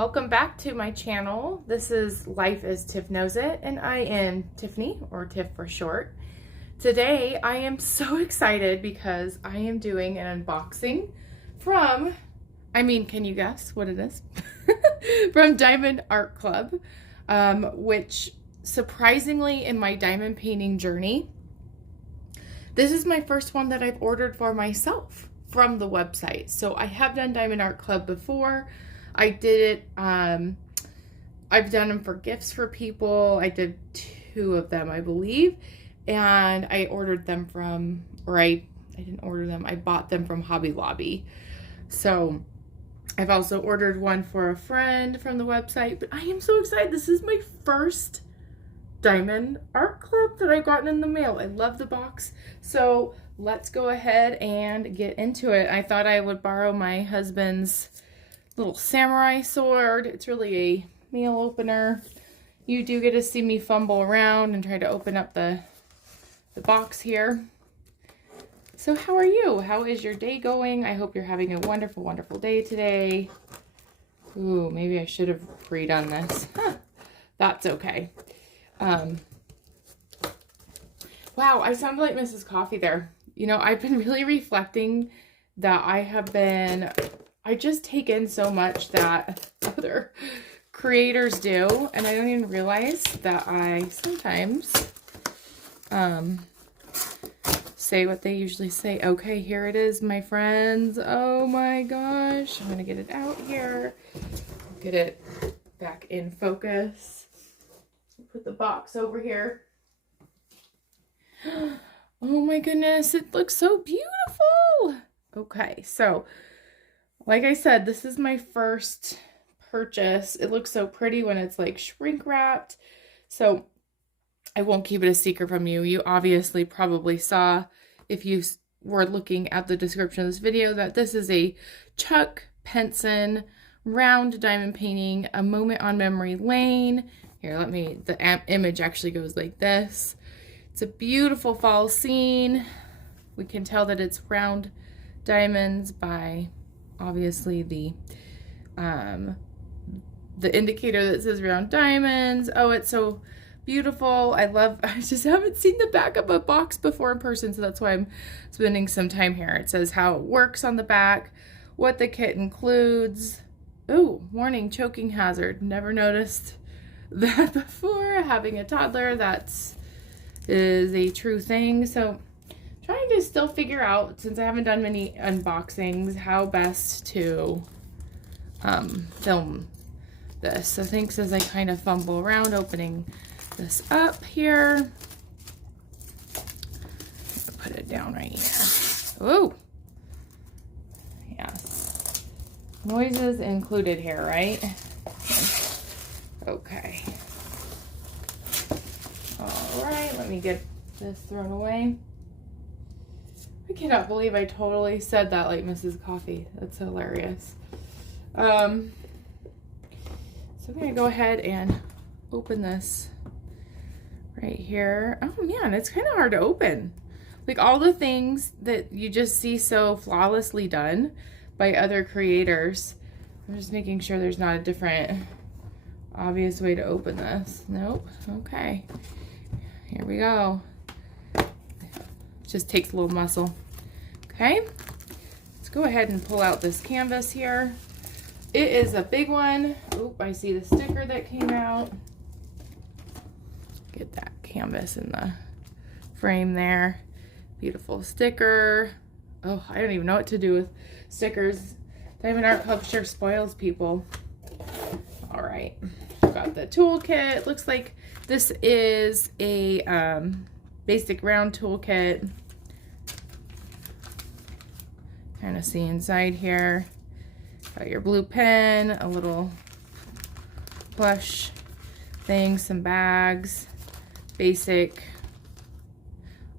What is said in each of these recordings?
Welcome back to my channel. This is Life as Tiff Knows It, and I am Tiffany, or Tiff for short. Today I am so excited because I am doing an unboxing from, can you guess what it is? From Diamond Art Club, which surprisingly in my diamond painting journey, this is my first one that I've ordered for myself from the website. So I have done Diamond Art Club before. I did it, I've done them for gifts for people. I did 2 of them, I believe. And I ordered them from, I didn't order them, I bought them from Hobby Lobby. So I've also ordered one for a friend from the website, but I am so excited. This is my first Diamond Art Club that I've gotten in the mail. I love the box. So let's go ahead and get into it. I thought I would borrow my husband's little samurai sword. It's really a mail opener. You do get to see me fumble around and try to open up the box here. So how are you? How is your day going? I hope you're having a wonderful, wonderful day today. Ooh, maybe I should have redone this. Huh. That's okay. Wow, I sound like Mrs. Coffee there. You know, I've been really reflecting that I just take in so much that other creators do, and I don't even realize that I sometimes say what they usually say. Okay, here it is, my friends. Oh my gosh. I'm gonna get it out here. Get it back in focus. Put the box over here. Oh my goodness, it looks so beautiful. Okay, so like I said, this is my first purchase. It looks so pretty when it's like shrink wrapped. So I won't keep it a secret from you. You obviously probably saw, if you were looking at the description of this video, that this is a Chuck Pinson round diamond painting, A Moment on Memory Lane. Here, the image actually goes like this. It's a beautiful fall scene. We can tell that it's round diamonds by obviously the indicator that says round diamonds. Oh, it's so beautiful. I just haven't seen the back of a box before in person, so that's why I'm spending some time here. It says how it works on the back, what the kit includes. Oh, warning, choking hazard. Never noticed that before. Having a toddler, is a true thing. So trying to still figure out, since I haven't done many unboxings, how best to film this. So thanks as I kind of fumble around opening this up here. Put it down right here. Oh, yes. Noises included here, right? Okay. All right, let me get this thrown away. I cannot believe I totally said that like Mrs. Coffee. That's hilarious. So I'm gonna go ahead and open this right here. Oh man, it's kind of hard to open. Like all the things that you just see so flawlessly done by other creators. I'm just making sure there's not a different obvious way to open this. Nope. Okay. Here we go. Just takes a little muscle. Okay, let's go ahead and pull out this canvas here. It is a big one. Oop, I see the sticker that came out. Get that canvas in the frame there. Beautiful sticker. Oh, I don't even know what to do with stickers. Diamond Art Club sure spoils people. All right, got the toolkit. Looks like this is a basic round toolkit. Kind of see inside here. Got your blue pen, a little plush thing, some bags, basic.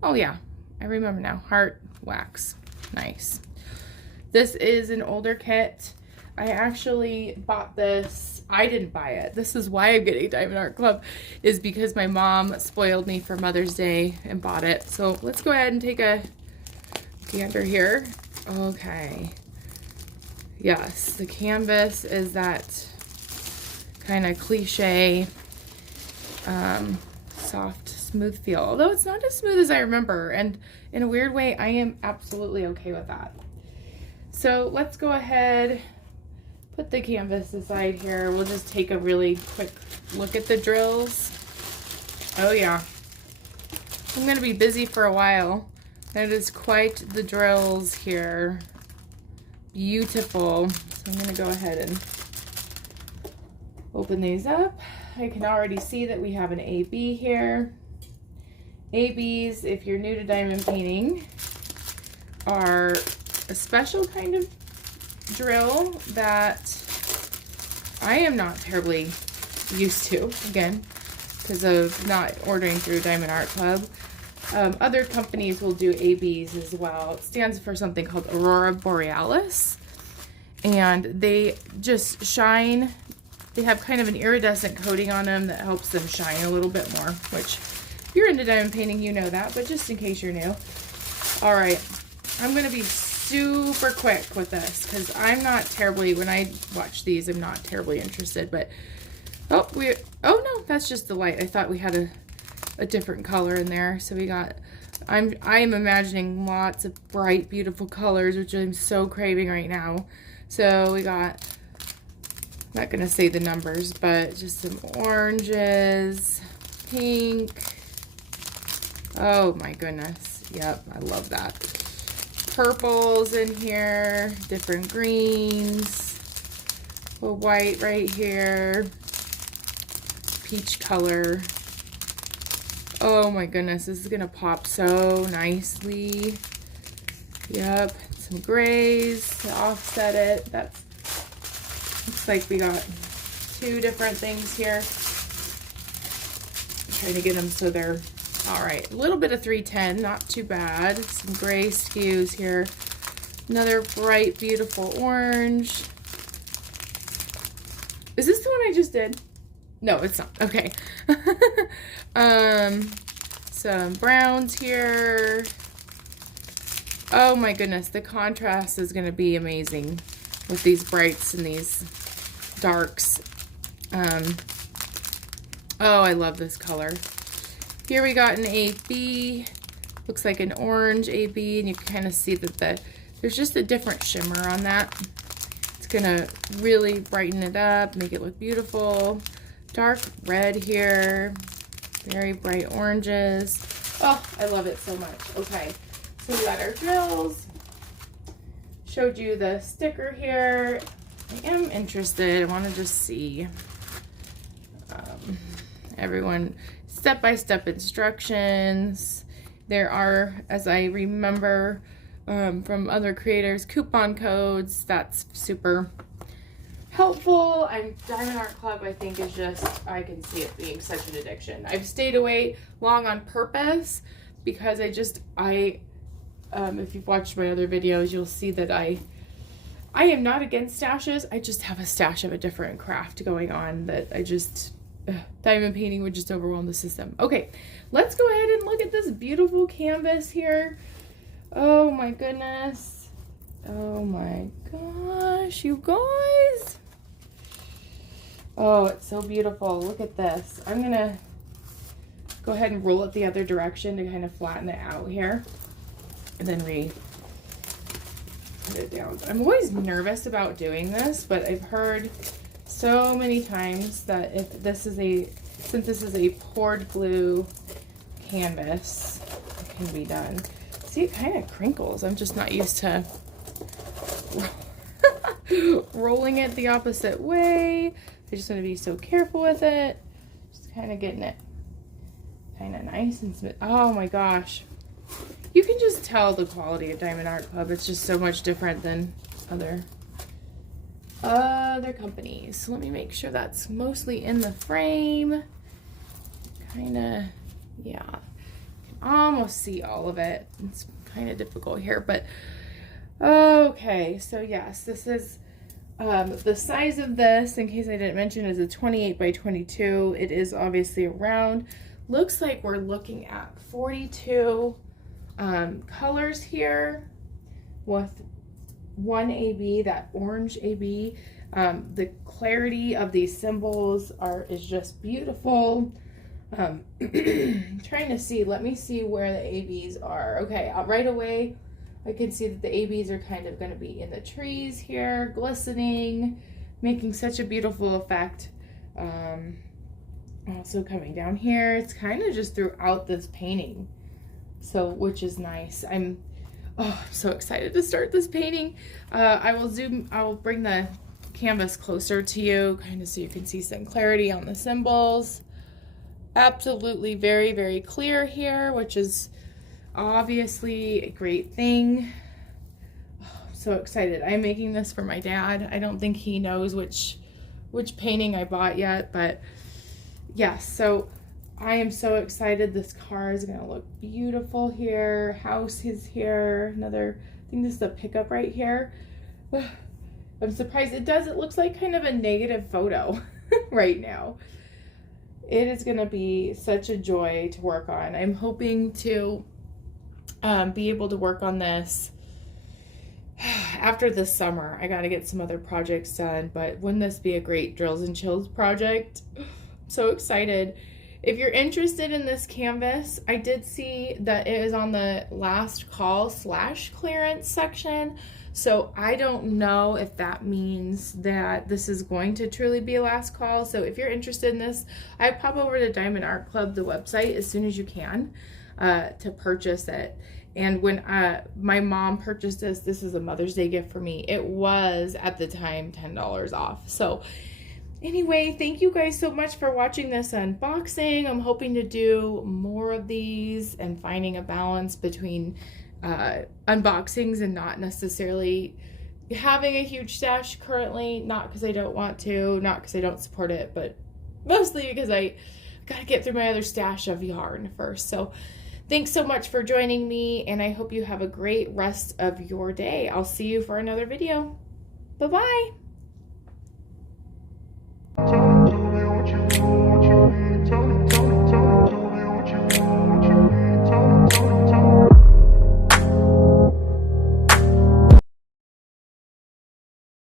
Oh yeah, I remember now. Heart wax. Nice. This is an older kit. I actually bought this. I didn't buy it. This is why I'm getting Diamond Art Club, is because my mom spoiled me for Mother's Day and bought it. So let's go ahead and take a gander here. Okay. Yes, the canvas is that kind of cliche, soft, smooth feel. Although it's not as smooth as I remember, and in a weird way, I am absolutely okay with that. So let's go ahead, put the canvas aside here. We'll just take a really quick look at the drills. Oh yeah, I'm gonna be busy for a while. That is quite the drills here. Beautiful. So I'm gonna go ahead and open these up. I can already see that we have an AB here. ABs, if you're new to diamond painting, are a special kind of drill that I am not terribly used to, again, because of not ordering through Diamond Art Club. Other companies will do ABs as well. It stands for something called Aurora Borealis, and they just shine. They have kind of an iridescent coating on them that helps them shine a little bit more, which if you're into diamond painting, you know that, but just in case you're new. All right, I'm gonna be super quick with this because I'm not terribly, when I watch these, I'm not terribly interested, but oh no, that's just the light. I thought we had a different color in there. So we got, I am imagining lots of bright, beautiful colors, which I'm so craving right now. So we got, I'm not gonna say the numbers, but just some oranges, pink. Oh my goodness. Yep, I love that. Purples in here, different greens, a white right here, peach color. Oh my goodness, this is gonna pop so nicely. Yep, some grays to offset it. That's, looks like we got two different things here. I'm trying to get them so they're all right. A little bit of 310, not too bad. Some gray skews here. Another bright, beautiful orange. Is this the one I just did? No, it's not. Okay. Some browns here. Oh my goodness, the contrast is going to be amazing with these brights and these darks. Oh, I love this color. Here we got an AB, looks like an orange AB, and you can kind of see that there's just a different shimmer on that. It's gonna really brighten it up, make it look beautiful. Dark red here, very bright oranges. Oh, I love it so much. Okay, so we got our drills. Showed you the sticker here. I am interested, I wanna just see. Everyone, step-by-step instructions. There are, as I remember from other creators, coupon codes. That's super helpful. Diamond Art Club, I think, is just, I can see it being such an addiction. I've stayed away long on purpose because if you've watched my other videos, you'll see that I am not against stashes. I just have a stash of a different craft going on that I just, diamond painting would just overwhelm the system. Okay, let's go ahead and look at this beautiful canvas here. Oh my goodness. Oh my gosh, you guys. Oh, it's so beautiful. Look at this. I'm gonna go ahead and roll it the other direction to kind of flatten it out here. And then put it down. I'm always nervous about doing this, but I've heard so many times that if this is since this is a poured glue canvas, it can be done. See, it kind of crinkles. I'm just not used to rolling it the opposite way. I just want to be so careful with it. Just kind of getting it kind of nice and smooth. Oh my gosh. You can just tell the quality of Diamond Art Club. It's just so much different than other companies. So let me make sure that's mostly in the frame. Kind of, yeah. You can almost see all of it. It's kind of difficult here, but okay. So yes, this is the size of this, in case I didn't mention, is a 28 by 22. It is obviously round. Looks like we're looking at 42 colors here with one AB, that orange AB. The clarity of these symbols is just beautiful. Trying to see, let me see where the ABs are. Okay, right away I can see that the ABs are kind of going to be in the trees here, glistening, making such a beautiful effect. Also coming down here, it's kind of just throughout this painting, so which is nice. I'm so excited to start this painting. I will bring the canvas closer to you, kind of so you can see some clarity on the symbols. Absolutely very, very clear here, which is obviously a great thing. I'm so excited. I'm making this for my dad. I don't think he knows which painting I bought yet, but yes, so I am so excited. This car is going to look beautiful here. House is here. Another, I think this is a pickup right here. I'm surprised it does. It looks like kind of a negative photo right now. It is going to be such a joy to work on. I'm hoping to be able to work on this after this summer. I got to get some other projects done, but wouldn't this be a great Drills and Chills project? I'm so excited. If you're interested in this canvas, I did see that it is on the last call / clearance section. So I don't know if that means that this is going to truly be a last call. So if you're interested in this, I pop over to Diamond Art Club, the website, as soon as you can to purchase it. And when my mom purchased this is a Mother's Day gift for me. It was at the time $10 off. So anyway, thank you guys so much for watching this unboxing. I'm hoping to do more of these and finding a balance between unboxings and not necessarily having a huge stash currently. Not because I don't want to, not because I don't support it, but mostly because I gotta get through my other stash of yarn first. So thanks so much for joining me, and I hope you have a great rest of your day. I'll see you for another video. Bye-bye.